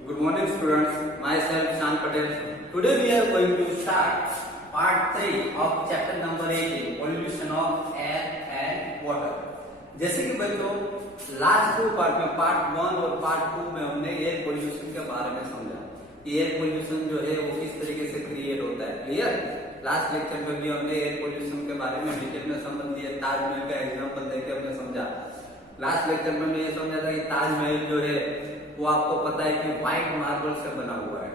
Good morning students, myself Shan Patel. Today we are going to start part 3 of chapter number 18, pollution of air and water. जैसे कि बच्चों last 2 part में part 1 और part 2 में हमने air pollution के बारे में समझा। एयर पोल्यूशन जो है वो किस तरीके से क्रिएट होता है, क्लियर? लास्ट लेक्चर में भी हमने एयर पोल्यूशन के बारे में डिटेल में समझ लिया, ताजमहल का एग्जांपल देकर हमने समझा। लास्ट लेक्चर में हमने ये समझा था कि ताजमहल जो है वो आपको पता है कि व्हाइट मार्बल से बना हुआ है।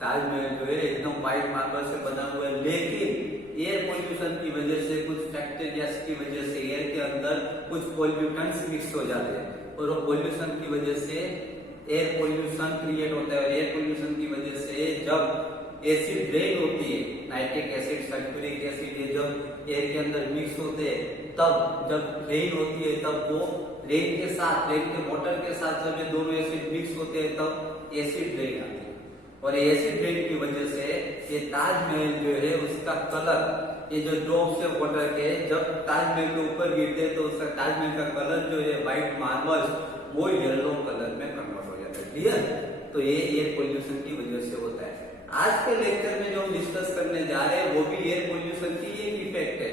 ताजमहल जो है एकदम व्हाइट मार्बल से बना हुआ है, लेकिन एयर पोल्यूशन की वजह से, कुछ फैक्टेरियाज की वजह से एयर के अंदर कुछ पोल्यूटेंट्स मिक्स हो जाते हैं और वो पोल्यूशन की वजह से एयर पोल्यूशन क्रिएट होता है। और एयर पोल्यूशन की वजह से जब एसिड रेन होती है, नाइट्रिक एसिड, सल्फ्यूरिक एसिड, ये जब एयर के अंदर मिक्स होते हैं, तब जब रेन होती है तब वो रेन के साथ, रेन के वाटर के साथ जब ये दोनों एसिड मिक्स होते हैं तब एसिड रेन आती है। और एसिड रेन की वजह से ये ताजमहल जो है उसका कलर, ये जो ड्रॉप्स है वाटर के जब ताजमहल के ऊपर गिरते हैं तो उसका ताजमहल का कलर जो है व्हाइट मार्बल वो येलो कलर में कन्वर्ट हो जाता है, क्लियर? तो ये एयर पोल्यूशन की वजह से होता है। आज के लेक्चर में जो हम डिस्कस करने जा रहे हैं वो भी एयर पोल्यूशन की एक इफेक्ट है।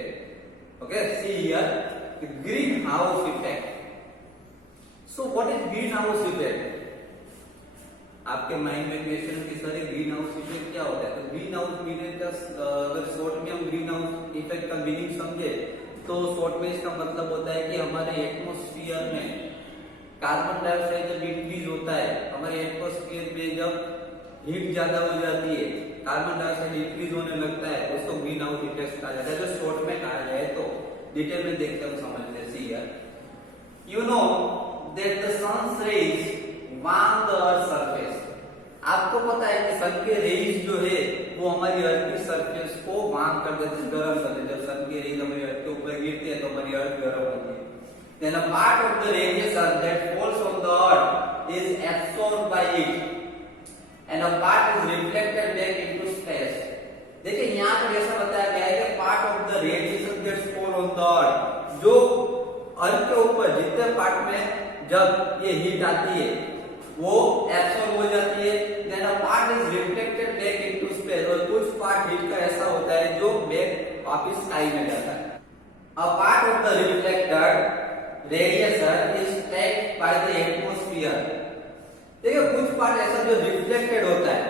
Okay, see here green house effect. So what is green house effect? आपके माइंड में क्वेश्चन की सर ग्रीन हाउस इफेक्ट क्या होता है? तो ग्रीन हाउस मीनिंग का अगर शॉर्ट में हम ग्रीन हाउस इफेक्ट का मीनिंग समझे तो शॉर्ट में इसका मतलब होता है कि हमारे एटमॉस्फेयर में कार्बन डाइऑक्साइड जब इंक्रीज होता है, हमारे एटमॉस्फेयर में जब हीट ज्यादा हो जाती है, कार्बन डाइऑक्साइड इंक्रीज होने लगता है, उसको ग्रीन हाउस इफेक्ट कहा जाता है। जो शॉर्ट में कहा जाए तो डिटेल में देखते हम समझते हैं। See here, you know that the sun's rays warm the earth surface. आपको पता है कि सन के रेज जो है वो हमारी अर्थ की सरफेस को वार्म कर देते हैं, गर्म कर देते हैं। जब सन के रेज हमारी अर्थ के ऊपर गिरते हैं तो हमारी अर्थ गर्म होती है। Then a part of the radiation that falls on the earth is absorbed by it and a part is reflected back into space. देखिए यहाँ पर ऐसा बताया गया है कि part of the radiation that falls on the earth, जो अर्थ के ऊपर जितने पार्ट में जब ये हीट आती है वो एब्सॉर्ब हो जाती है। Then a part is reflected back into space, और कुछ पार्ट हीट का ऐसा होता है जो बैक वापस स्काई में जाता है। A part of the reflected radiation is trapped by the atmosphere. देखिए कुछ पार्ट ऐसा जो रिफ्लेक्टेड होता है,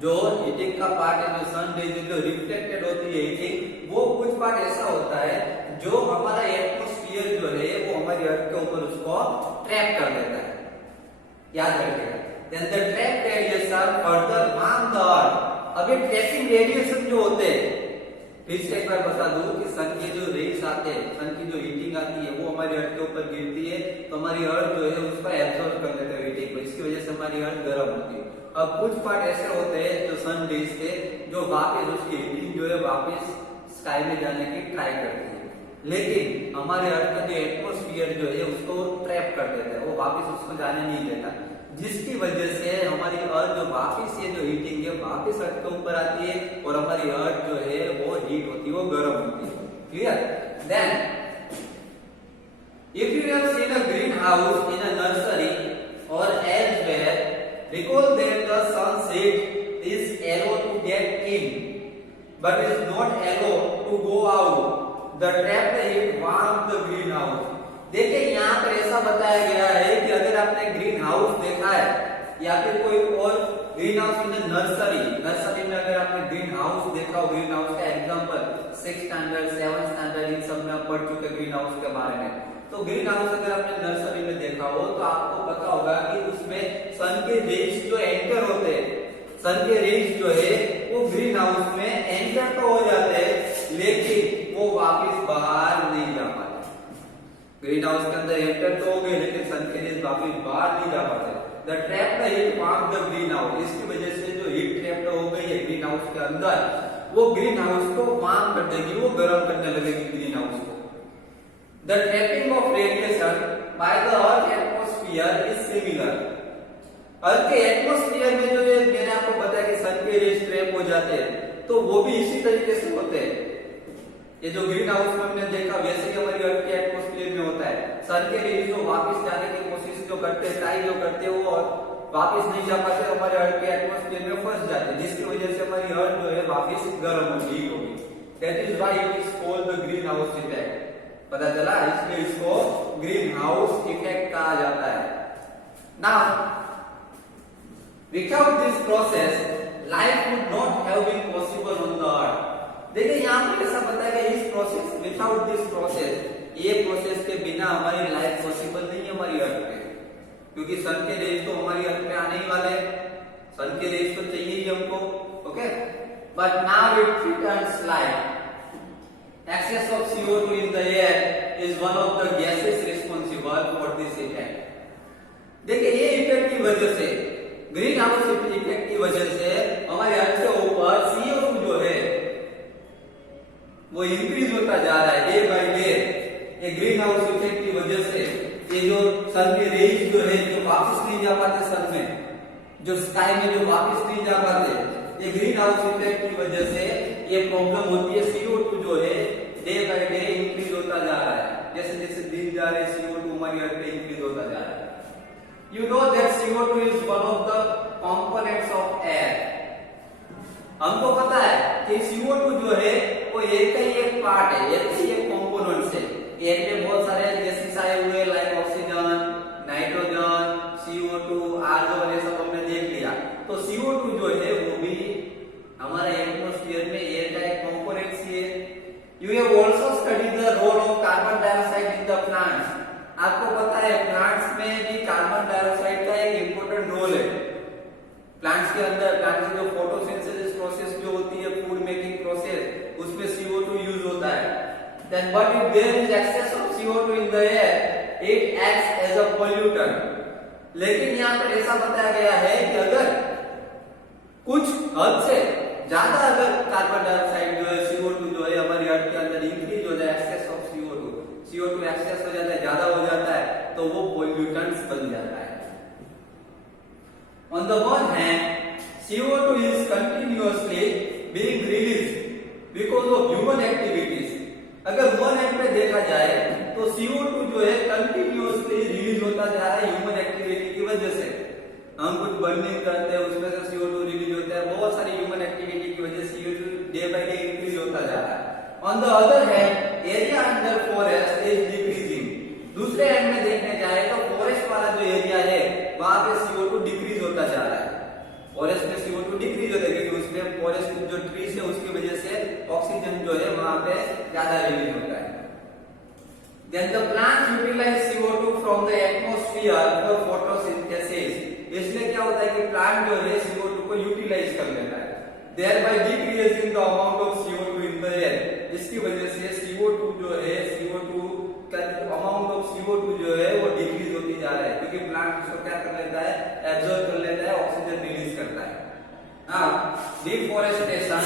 जो हीटिंग का पार्ट है, जो सन रेज जो रिफ्लेक्टेड होती है हीटिंग, वो कुछ पार्ट ऐसा होता है जो हमारा एटमॉस्फेयर जो है वो हमारी अर्थ के ऊपर उसको ट्रैप कर देता है, याद रखिएगा। Then the trap radiation further warm the earth. अभी ट्रैपिंग रेडिएशन जो होते हैं, फिर से एक बार बता दूं कि सन के जो रेज आते हैं, सन की जो हीटिंग आती है वो हमारी अर्थ के ऊपर गिरती है तो हमारी अर्थ जो है उसको एब्सॉर्ब कर लेते हैं हीटिंग को, इसकी वजह से हमारी अर्थ गर्म होती है। अब कुछ पार्ट ऐसे होते हैं जो सन रेज के जो वापस उसकी हीटिंग जो है वापस स्काई में जाने की ट्राई करती है, लेकिन हमारे अर्थ का जो एटमॉस्फेयर जो है उसको ट्रैप कर देता है, वो वापस उसको जाने नहीं देता, जिसकी वजह से हमारी अर्थ जो वापस ये जो हीटिंग है वापस अर्थ के ऊपर आती है और हमारी अर्थ जो है वो हीट होती है, वो गर्म होती है, clear? Then if you have seen a greenhouse in a nursery और elsewhere, recall that the sun's heat is allowed to get in but is not allowed to go out. The trapped heat warms the greenhouse. देखिए यहाँ पर ऐसा बताया गया है कि अगर आपने ग्रीन हाउस देखा है या फिर कोई और green house in nursery, nursery में अगर आपने ग्रीन हाउस देखा हो, ग्रीन हाउस का example 6th standard 7th standard in सब में आप पढ़ चुके ग्रीन हाउस के बारे में। तो ग्रीन हाउस अगर आपने नर्सरी में देखा हो तो आपको पता होगा कि उसमें सन के रेज जो एंटर होते हैं, सन के रेज जो है वो ग्रीन हाउस में एंटर तो हो जाते हैं लेकिन वो वापस बाहर नहीं जा पाते। ग्रीन हाउस के अंदर एंटर तो हो गए लेकिन सन के रेज वापस बाहर नहीं जा पाते। The trapped heat warm the green house. इसकी वजह से जो हीट ट्रैप्ड हो गई है ग्रीन हाउस के अंदर, वो ग्रीन हाउस को वार्म कर देगी, वो गर्म करने लगेगी ग्रीन हाउस को। The trapping of radiation by the earth atmosphere is similar. Earth के एटमॉस्फेयर में जो मैंने आपको बताया कि सन के रेज ट्रैप हो जाते हैं, तो वो भी इसी तरीके से होते हैं। ये जो ग्रीन हाउस में हमने देखा वैसे ही हमारी अर्थ के एटमॉस्फेयर में होता है। सन के रेज जो वापस जाने की कोशिश जो करते हैं, ट्राई जो करते हैं, वो वापस नहीं जा पाते, हमारे अर्थ के एटमॉस्फेयर में फंस जाते हैं, जिसकी वजह से हमारी अर्थ जो है वापस गर्म होगी होगी। That is why it is called the green house effect. पता चला, इसलिए इसको ग्रीन हाउस इफेक्ट कहा जाता है। Now without this process life would not have been possible on the earth. देखिए यहाँ पे ऐसा बताया गया, इस प्रोसेस, विदाउट दिस प्रोसेस, ये प्रोसेस के बिना हमारी लाइफ पॉसिबल नहीं है हमारी अर्थ पे, क्योंकि सन के रेज तो हमारी अर्थ पे आने ही वाले हैं, सन के रेज तो चाहिए ही हमको, okay. But now it returns light. Excess of CO2 in the air is one of the gases responsible for this effect। देखिए ये इफेक्ट की वजह से, ग्रीन हाउस इफेक्ट की वजह से हमारे अर्थ के ऊपर CO2 जो है वो इंक्रीज होता जा रहा है डे बाय डे। ये ग्रीन हाउस इफेक्ट की वजह से ये जो सन के रेज जो है जो वापस नहीं जा पाते सन में, जो स्काई में जो वापस नहीं जा पाते, ये ग्रीन हाउस इफेक्ट की वजह से ये प्रॉब्लम होती है। CO2 जो है डे बाय डे इंक्रीज होता जा रहा है, जैसे जैसे दिन जा रहे CO2 हमारी अर्थ पे इंक्रीज होता जा रहा है। You know that CO2 is one of the components of air. हमको पता है कि CO2 जो है वो एक का ही एक पार्ट है, एक ही एक कंपोनेंट है। एयर में बहुत सारे गैसेस आए हुए, like oxygen, nitrogen, CO2, argon, ये सब हमने देख लिया। तो CO2 जो है वो भी हमारे एटमॉस्फेयर में एयर का एक कंपोनेंट है। You have also studied the role of carbon dioxide in the plants। आपको पता है प्लांट्स में भी कार्बन डाइऑक्साइड का एक इम्पोर्टेंट रोल है। प्लांट्स के अंदर, प्लांट्स की जो फोटोसिंथेसिस प्रोसेस जो होती है, फूड मेकिंग प्रोसेस, उसमें CO2 यूज होता है। Then but if there is excess of CO2 in the air, it acts as a pollutant। लेकिन यहाँ पर ऐसा बताया गया है कि अगर कुछ हद से ज्यादा अगर कार्बन डाइऑक्साइड जो है, CO2 जो है हमारी अर्थ के अंदर इंक्रीज हो जाए, एक्सेस ऑफ CO2 एक्सेस हो जाता है, ज्यादा हो जाता है, तो वो पोल्यूटेंट्स बन जाता है। On the one hand, CO2 is continuously being released because of human activities। अगर वन एंड पे देखा जाए तो CO2 जो है कंटिन्यूअसली रिलीज होता जा रहा है ह्यूमन एक्टिविटी की वजह से। हम कुछ बर्निंग करते हैं, उसमें से CO2 रिलीज होता है, बहुत सारी ह्यूमन एक्टिविटी की वजह से CO2 day by day increase होता जा रहा है। On the other hand, area under forest is decreasing. दूसरे एंड में देखने जाए तो फॉरेस्ट वाला जो एरिया है वहां पे CO2 डिक्रीज होता जा रहा है। फॉरेस्ट में CO2 डिक्रीज होता है क्योंकि उसमें फॉरेस्ट जो ट्रीज है उसकी वजह से ऑक्सीजन जो है वहां पे ज्यादा रिलीज होता है। Then the plants utilize CO2 from the atmosphere for photosynthesis। इसलिए क्या होता है कि प्लांट जो है CO2 को यूटिलाइज कर लेता है, thereby decreasing the amount of CO2 in the air। इसकी वजह से CO2 जो है, CO2 का अमाउंट ऑफ CO2 जो है वो डिक्रीज होती जा रहा है, क्योंकि प्लांट उसको क्या कर लेता है, एब्जॉर्ब कर लेता है, ऑक्सीजन रिलीज करता है। Now, deforestation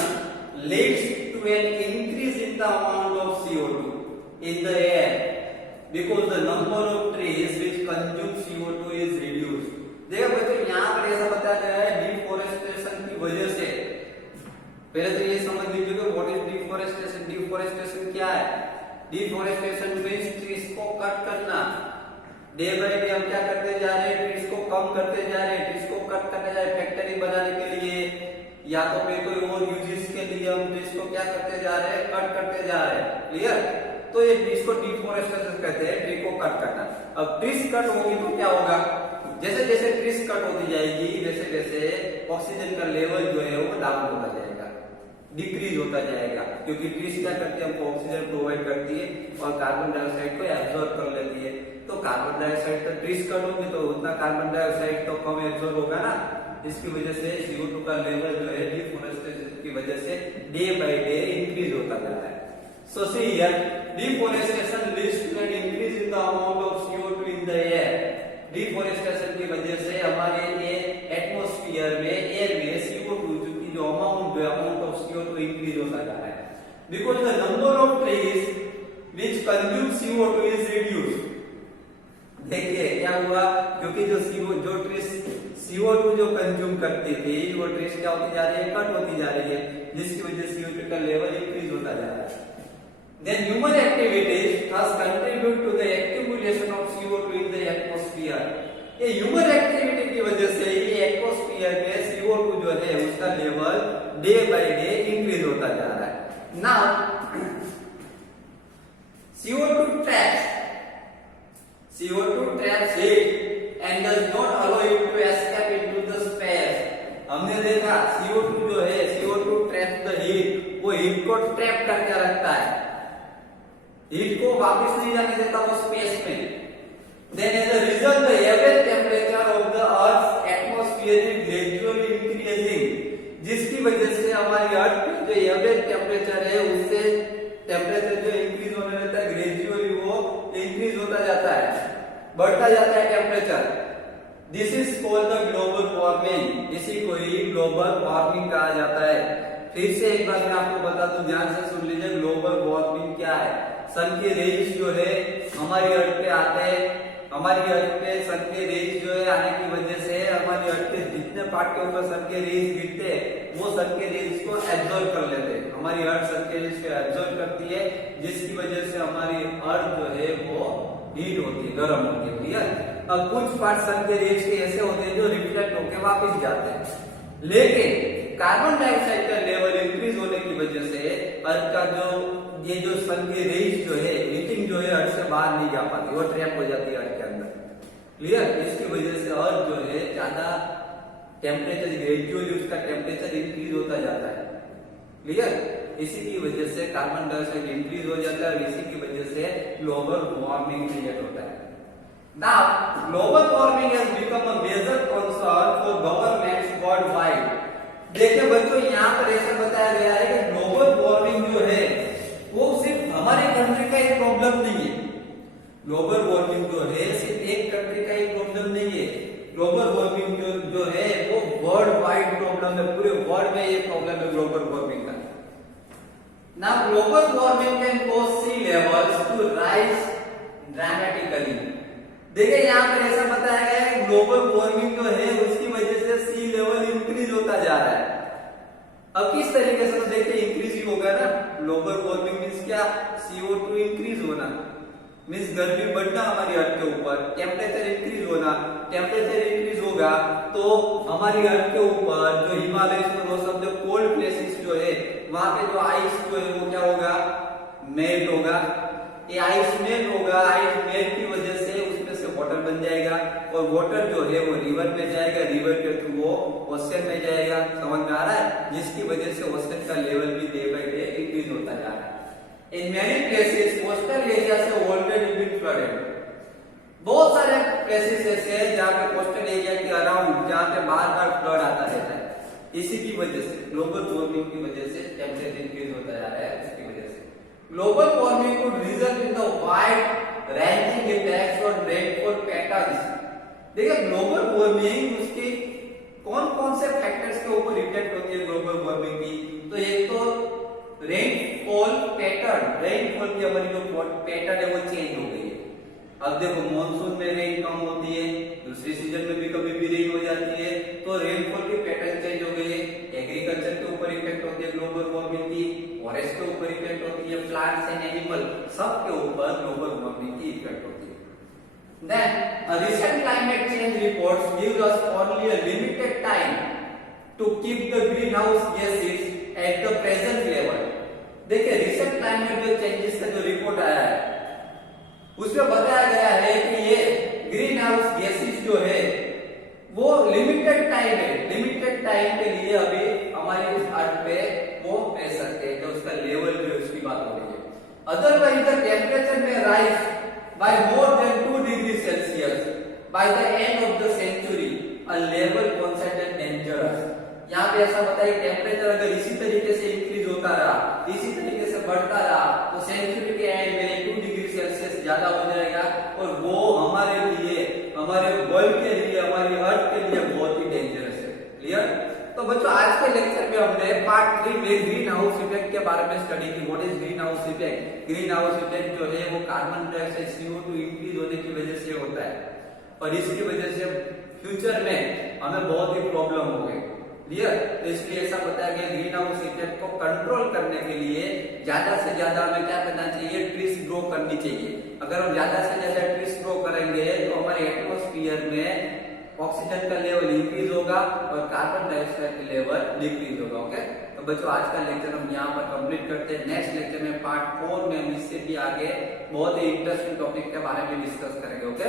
leads to an increase in the amount of CO2 in the air because the number of trees which consume CO2 is reduced। देखो बच्चों, यहाँ पर ऐसा बताया गया है डिफोरेस्टेशन की वजह से। पहले तो ये समझ लीजिए कि व्हाट इज डिफोरेस्टेशन। डिफोरेस्टेशन क्या है? डिफोरेस्टेशन मींस ट्रीज को कट करना। डे बाय डे हम क्या करते जा रहे हैं, ट्रीज को कम करते जा रहे हैं, ट्रीज को कट करते जा रहे हैं फैक्ट्री बनाने के लिए, या तो फिर कोई और यूजेस के लिए हम ट्रीज को क्या करते जा रहे हैं, कट करते जा रहे हैं। क्लियर? तो ये इसको डिफोरेस्टेशन कहते हैं, ट्री को कट करना। अब ट्रीज कट होगी तो क्या होगा, जैसे जैसे ट्रीज कट होती जाएगी वैसे वैसे ऑक्सीजन का लेवल जो है वो डाउन होता जाएगा, डिक्रीज होता जाएगा, क्योंकि ट्रीज क्या करती है, हमको ऑक्सीजन प्रोवाइड करती है और कार्बन डाइऑक्साइड को एब्जॉर्ब कर लेती है। तो कार्बन डाइऑक्साइड तो ट्रीज कट होंगे तो उतना कार्बन डाइऑक्साइड तो कम एब्जॉर्ब होगा ना। इसकी वजह से CO2 का लेवल जो है डिफोरेस्टेशन की वजह से डे बाय डे इंक्रीज होता जा रहा है। So see here, deforestation leads to an increase in the amount of CO2 in the air। Deforestation की वजह से हमारे ये एटमॉस्फेयर में, एयर में CO2 जो अमाउंट ऑफ CO2 इंक्रीज होता जा रहा है। Because the number of trees which consume CO2 is reduced। देखिए क्या हुआ, क्योंकि जो ट्रीज CO2 जो कंज्यूम करती थी वो ट्रीज क्या होती जा रही है, कट होती जा रही है, जिसकी वजह से CO2 का लेवल इंक्रीज होता जा रहा है। Then human activities has contribute to the accumulation of CO2 in the atmosphere। ये ह्यूमन एक्टिविटी की वजह से मिलेगा, CO2 जो है, CO2 ट्रैप द हीट, वो हीट को ट्रैप करके रखता है, हीट को वापस नहीं जाने देता वो स्पेस में। Then as a result the average temperature of the earth atmosphere is gradually increasing, जिसकी वजह से हमारी अर्थ का जो एवरेज टेम्परेचर है उससे टेम्परेचर जो इंक्रीज होने लगता है, ग्रेजुअली वो इंक्रीज होता जाता है, बढ़ता जाता है temperature. This is called the global warming, इसी को ही ग्लोबल वार्मिंग कहा जाता है। फिर से एक बार मैं आपको बता दूं, ध्यान से सुन लीजिए, ग्लोबल वार्मिंग क्या है। सन के रेज जो है हमारी अर्थ पे आते हैं, हमारी अर्थ पे सन के रेज जो है आने की वजह से हमारी अर्थ के जितने पार्ट के ऊपर सन के रेज गिरते हैं वो सन के रेज को एब्जॉर्ब कर लेते हैं, हमारी अर्थ सन के रेज को एब्जॉर्ब करती है, जिसकी वजह से हमारी अर्थ जो है वो हीट होती है, गर्म होती है। क्लियर? अब कुछ पार्ट सन के रेज के ऐसे होते हैं जो रिफ्लेक्ट होकर वापस जाते हैं, लेकिन कार्बन डाइऑक्साइड का लेवल इंक्रीज होने की वजह से अर्थ का जो ये जो सन के रेज जो है, हीटिंग जो है अर्थ से बाहर नहीं जा पाती, वो ट्रैप हो जाती है अर्थ के अंदर। क्लियर? इसकी वजह से अर्थ जो है ज्यादा टेम्परेचर, ग्रेजुअली उसका टेम्परेचर इंक्रीज होता जाता है। क्लियर? इसी की वजह से कार्बन डाइऑक्साइड इंक्रीज हो जाता है और इसी की वजह से ग्लोबल वार्मिंग क्रिएट होता है। Now, global warming has become a major concern for governments worldwide. देखिए बच्चों, यहाँ पर ऐसा बताया गया है कि ग्लोबल वार्मिंग जो है वो सिर्फ हमारे कंट्री का एक प्रॉब्लम नहीं है। ग्लोबल वार्मिंग जो है सिर्फ एक कंट्री का एक प्रॉब्लम नहीं है। ग्लोबल वार्मिंग जो है वो वर्ल्ड वाइड प्रॉब्लम है, पूरे वर्ल्ड में ये प्रॉब्लम है ग्लोबल वार्मिंग का। Now, global warming can cause sea levels to rise dramatically. देखिए यहाँ पर ऐसा बताया गया है ग्लोबल वार्मिंग जो है उसकी वजह से सी लेवल इंक्रीज होता जा रहा है। अब किस तरीके से, तो देखिए इंक्रीज ही होगा ना, ग्लोबल वार्मिंग मीन्स क्या, CO2 इंक्रीज होना, मीन्स गर्मी बढ़ना हमारी अर्थ के ऊपर, टेम्परेचर इंक्रीज होना, टेम्परेचर इंक्रीज होगा तो हमारी अर्थ के ऊपर जो हिमालय वो सब जो कोल्ड प्लेसेस जो है वहां पे जो आइस जो है वो क्या होगा, मेल्ट होगा। ये आइस मेल्ट होगा, आइस मेल्ट की वजह से उसमें से वाटर बन जाएगा और वाटर जो है वो रिवर में जाएगा, रिवर के थ्रू वो ओशन में जाएगा। समझ में आ रहा है? जिसकी वजह से ओशन का लेवल भी डे बाय डे इंक्रीज होता जा रहा है। In many places coastal area से ऑलरेडी बीन फ्लडेड, बहुत सारे प्लेसेस ऐसे हैं जहाँ पे कोस्टल एरिया के अराउंड जहाँ पे बार बार फ्लड आता रहता है। इसी की वजह से, ग्लोबल वार्मिंग की वजह से टेम्परेचर इंक्रीज होता जा रहा है। इसकी वजह से global warming could result in the wide ranging effects on rainfall patterns. देखिए ग्लोबल वार्मिंग उसकी कौन कौन से फैक्टर्स के ऊपर इफेक्ट होती है ग्लोबल वार्मिंग की, तो एक तो रेनफॉल पैटर्न, रेनफॉल की हमारी जो पैटर्न है वो चेंज हो गई है। अब देखो मॉनसून में रेन कम होती है, दूसरे सीजन में भी कभी भी रेन हो जाती है, तो रेनफॉल की पैटर्न चेंज हो गई है। एग्रीकल्चर के ऊपर इफेक्ट होती है ग्लोबल वार्मिंग की, फॉरेस्ट के ऊपर इफेक्ट होती है, प्लांट्स एंड एनिमल सब के ऊपर ग्लोबल वार्मिंग की इफेक्ट होती है। Then a recent climate change reports give us only a limited time to keep the greenhouse gases at the present level. देखिए रिसेंट क्लाइमेट जो चेंजेस का जो रिपोर्ट आया है उसमें बताया गया है कि ये ग्रीन हाउस गैसेस जो है वो लिमिटेड टाइम है, लिमिटेड टाइम के लिए अभी हमारी उस अर्थ पे वो रह सकते हैं, तो उसका लेवल जो उसकी बात हो रही है। अदरवाइज द टेम्परेचर में rise by more than 2 degrees Celsius by the end of the century, a level considered dangerous. यहाँ पे ऐसा बताया कि टेम्परेचर अगर इसी तरीके से इंक्रीज होता रहा, इसी तरीके से बढ़ता रहा, तो सेंचुरी के एंड में 2 डिग्री सेल्सियस ज्यादा हो जाएगा और वो हमारे लिए, हमारे वर्ल्ड के लिए, हमारी अर्थ के लिए बहुत ही डेंजरस है। क्लियर? तो बच्चों आज के लेक्चर में हमने पार्ट 3 में ग्रीन हाउस इफेक्ट के बारे में स्टडी की। What is green house effect? Green house effect जो है वो कार्बन डाइऑक्साइड CO2 इंक्रीज होने की वजह से होता है और इसकी वजह से फ्यूचर में हमें बहुत ही प्रॉब्लम हो गई। क्लियर? तो इसलिए ऐसा बताया गया ग्रीन हाउस इफेक्ट को कंट्रोल करने के लिए ज्यादा से ज्यादा हमें क्या करना चाहिए, ट्रीज ग्रो करनी चाहिए। अगर हम ज्यादा से ज्यादा ट्रीज ग्रो करेंगे तो हमारे एटमॉस्फेयर में ऑक्सीजन का लेवल इंक्रीज होगा और कार्बन डाइऑक्साइड का लेवल डिक्रीज होगा। ओके, तो बच्चों आज का लेक्चर हम यहाँ पर कंप्लीट करते हैं। नेक्स्ट लेक्चर में पार्ट 4 में हम इससे भी आगे बहुत ही इंटरेस्टिंग टॉपिक के बारे में डिस्कस करेंगे। ओके।